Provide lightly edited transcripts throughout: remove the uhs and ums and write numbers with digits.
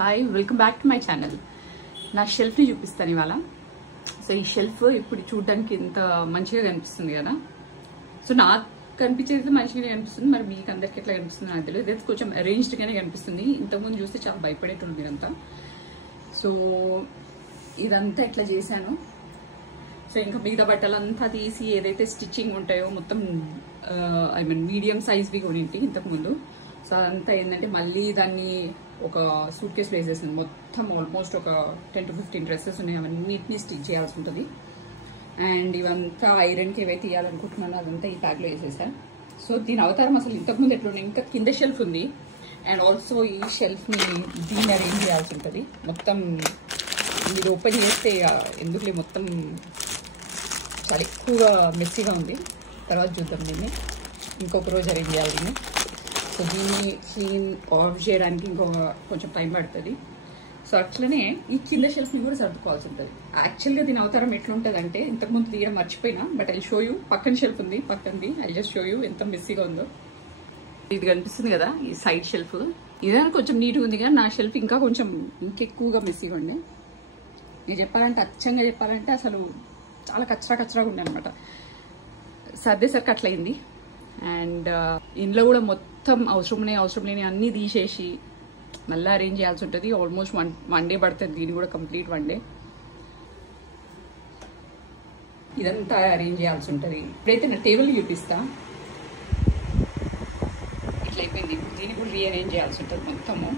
Hi welcome back to my channel. నా షెల్ఫ్ని చూపిస్తాను ఇవాళ. సో ఈ షెల్ఫ్ ఇప్పుడు చూడడానికి ఎంత మంచిగా కనిపిస్తుంది కదా. సో నాకు కనిపించేది మంచిగా కనిపిస్తుంది, మరి మీకు అందరికి ఎట్లా కనిపిస్తుంది నాకు తెలియదు. ఇదైతే కొంచెం అరేంజ్డ్గానే కనిపిస్తుంది. ఇంతకుముందు చూస్తే చాలా భయపడేటుంది మీరంతా. సో ఇదంతా ఎట్లా చేశాను. సో ఇంకా మిగతా బట్టలంతా తీసి ఏదైతే స్టిచ్చింగ్ ఉంటాయో మొత్తం ఐ మీన్ మీడియం సైజ్వి కొనింటి ఇంతకుముందు. సో అదంతా ఏంటంటే మళ్ళీ దాన్ని ఒక సూట్ కేసులో వేసేసింది. మొత్తం ఆల్మోస్ట్ ఒక 10 to 15 డ్రెస్సెస్ ఉన్నాయి. అవన్నిటిని స్టిచ్ చేయాల్సి ఉంటుంది. అండ్ ఇవంతా ఐరన్కి ఏవైతే ఇవ్వాలనుకుంటున్నానో అదంతా ఈ బ్యాగ్లో వేసేసాను. సో దీని అవతారం అసలు ఇంతకుముందు ఎట్లుండే, ఇంకా కింద షెల్ఫ్ ఉంది. అండ్ ఆల్సో ఈ షెల్ఫ్ని దీన్ని అరేంజ్ చేయాల్సి ఉంటుంది. మొత్తం ఇది ఓపెన్ చేస్తే ఎందుకులే మొత్తం చాలా ఎక్కువగా మెస్సీగా ఉంది. తర్వాత చూద్దాం దీన్ని, ఇంకొక రోజు అరేంజ్ చేయాలి దీన్ని. సో దీన్ని క్లీన్ ఆఫ్ చేయడానికి కొంచెం టైం పడుతుంది. సో అట్లనే ఈ కింద షెల్ఫ్ని కూడా సర్దుకోవాల్సి ఉంటుంది. యాక్చువల్గా దీని అవతారం ఎట్లుంటుంది అంటే ఇంతకుముందు తీయడం మర్చిపోయినా, బట్ ఐ షో యూ. పక్కన షెల్ఫ్ ఉంది, పక్కనది ఐ జస్ట్ షో యూ ఎంత మెస్సీగా ఉందో. ఇది కనిపిస్తుంది కదా ఈ సైడ్ షెల్ఫ్, ఇదైనా కొంచెం నీట్గా ఉంది కానీ నా షెల్ఫ్ ఇంకా కొంచెం ఇంకెక్కువగా మెస్సీగా ఉండే. నేను చెప్పాలంటే అచ్చంగా చెప్పాలంటే అసలు చాలా కచ్చరాగా ఉండే అనమాట. సర్దేసరికి అట్లయింది. అండ్ ఇంట్లో కూడా మొత్తం అవసరం లేని అన్నీ తీసేసి మళ్ళీ అరేంజ్ చేయాల్సి ఉంటుంది. ఆల్మోస్ట్ వన్ డే పడుతుంది దీన్ని కూడా కంప్లీట్ వన్ డే. ఇదంతా అరేంజ్ చేయాల్సి ఉంటుంది. ఇప్పుడైతే నా టేబుల్ చూపిస్తా. ఇట్లా అయిపోయింది. దీన్ని కూడా రీఅరేంజ్ చేయాల్సి ఉంటుంది మొత్తము.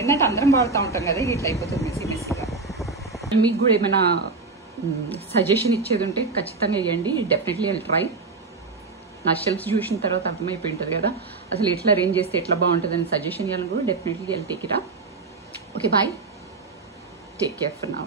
ఎందుకంటే అందరం వాడుతూ ఉంటాం కదా, ఇట్లా అయిపోతుంది మెస్సీగా. మీకు కూడా ఏమైనా సజెషన్ ఇచ్చేది ఉంటే ఖచ్చితంగా ఇవ్వండి. Definitely I try. నా షెల్ఫ్స్ చూసిన తర్వాత అర్థమైపోయి ఉంటుంది కదా అసలు ఎట్లా అరేంజ్ చేస్తే ఎట్లా బాగుంటుంది అని సజెషన్ ఇవ్వాలని కూడా definitely I take it up. Okay bye, take care for now.